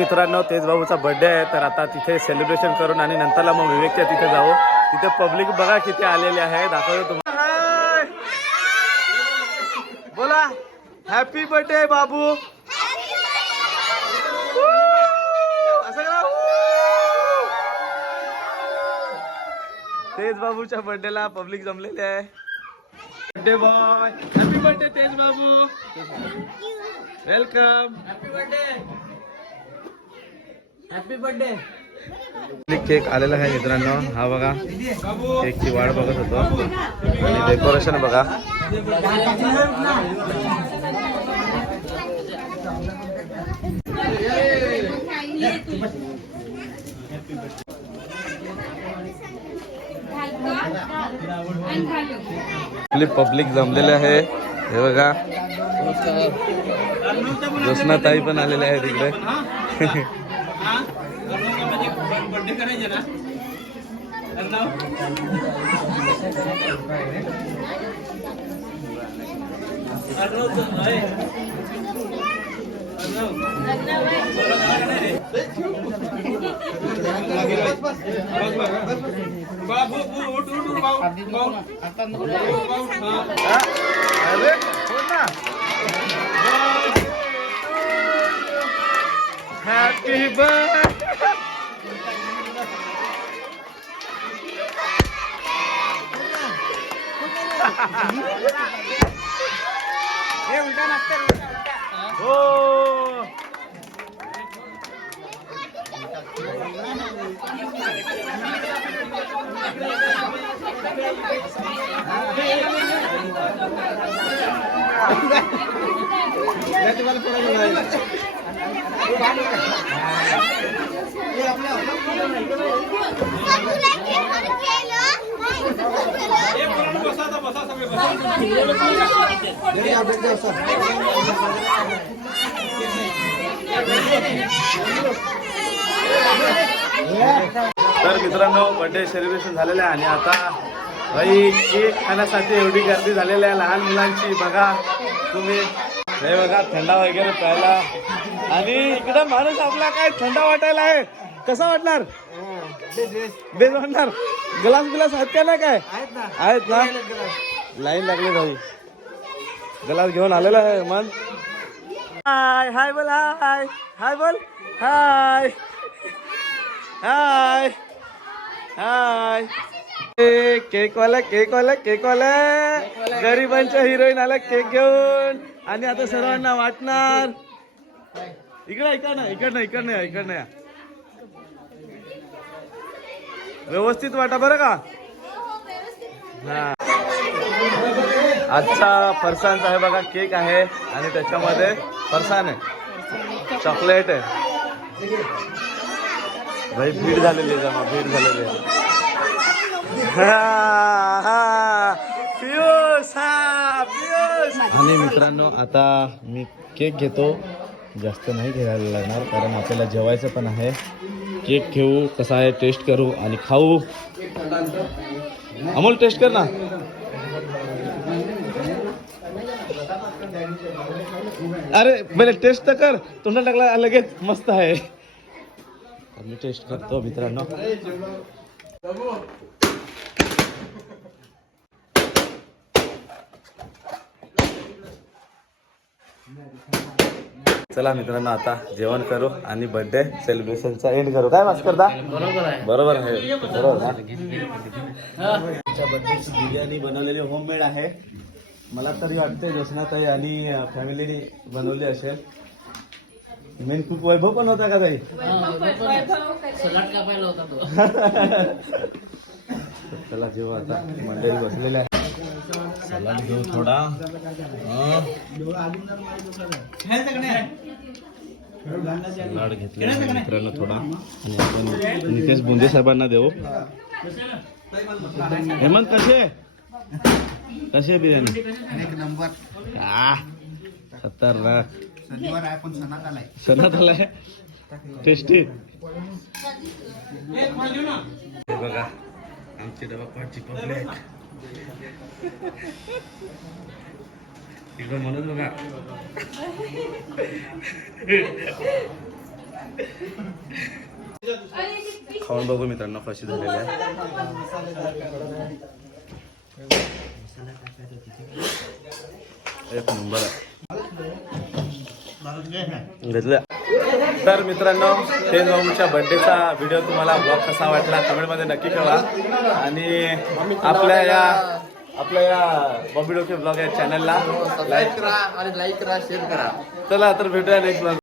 मित्रांनो तेज बाबूचा बर्थडे आहे तर आता तिथे सेलिब्रेशन करून आणि नंतरला मग विवेकच्या तिथे जाऊ तिथे पब्लिक बघा किती आलेले आहे दाखवतो तुम्हाला. बोला. हॅपी बर्थडे बाबू. असं करा. तेज बाबूच्या बर्थडेला पब्लिक जमलेले आहे. Birthday boy happy birthday Tej बाबू. वेलकम हॅपी बर्थडे केक आलेला आहे मित्रांनो. हा बघा केकची वाट बघत होतो. आणि डेकोरेशन बघा. आपली पब्लिक जमलेले आहे. हे बघा. जोशना ताई पण आलेले आहे तिकडे. dengar aja Happy birthday! ना हॅपी बर्थडे हो तर मित्रांनो बर्थडे सेलिब्रेशन झालेलं आहे आणि आता भाई केक खाण्यासाठी एवढी गर्दी झालेली आहे. लहान मुलांची बघा तुम्ही. हे बघा थंडा वगैरे प्यायला. आणि इकडं माणूस आपला काय थंडा वाटायला आहे. कसा वाटणार? बेस वाटणार. ग्लास ग्लास आहेत का नाही काय? आहेत ना. लाईन लागली भाई. ग्लास घेऊन आलेला आहे मन. हाय हाय बोल हाय. हाय बोल हाय. हाय. हाय. ए, केक वाला केक वाला केक वाला. गरिबांच्या हिरोईन आला केक घेऊन. आणि आता सर्वांना वाटणार. इकडे इकडनं इकडनं इकडनं या, इकडनं या व्यवस्थित वाटा बरं का? हा. आजचा फरसाणचा आहे बघा केक आहे आणि त्याच्यामध्ये फरसाण आहे. चॉकलेट आहे. भाई भीड झालेली आहे जमा भीड झालेली आहे. हा, आणि मित्रांनो आता मी केक घेतो. जास्त नाही घ्यायला लागणार कारण आपल्याला जेवायचं पण आहे. केक घेऊ कसा आहे टेस्ट करू आणि खाऊ. अमोल टेस्ट कर ना. अरे पहिले टेस्ट तर कर. तोंडात टाकला लगेच मस्त आहे. मी टेस्ट करतो मित्रांनो. चला मित्रांनो आता जेवण करू आणि बर्थडे सेलिब्रेशनचा एंड करू. काय वाच करता बरोबर आहे. बरोबर बिर्याणी बनवलेली होममेड आहे. मला तरी वाटते जोशनाताई आणि फॅमिलीने बनवली असेल. मेन कुक वैभव पण होता का ताई? सलाड कापायला होता तो चला जेव्हा आता. मंडळी बसलेले आहे सलाड घेऊ थोडा. सलाड घेतला मित्रांनो थोडा. आणि आपण नितेश बोंदे साहेबांना देऊ. हेमंत कसे? कसे बिर्याणी? एक नंबर. आ खतरनाक. शनिवार आहे पण सणात आलाय. सणात आलाय? टेस्टी. बघा आमचे डबा पाठ चिपकले इकडं म्हणत बघा. खाऊन बघू मित्रांनो कशी झालेली आहे. एक नंबर आहे घेतलं. तर मित्रांनो तेज बाबूच्या बर्थडेचा व्हिडिओ तुम्हाला ब्लॉग कसा वाटला कमेंटमध्ये नक्की कळवा. आणि आपल्या या आपल्या या बॉबी डोके ब्लॉग या चॅनलला लाईक करा आणि लाईक करा शेअर करा. चला तर भेटूया नेक्स्ट ब्लॉग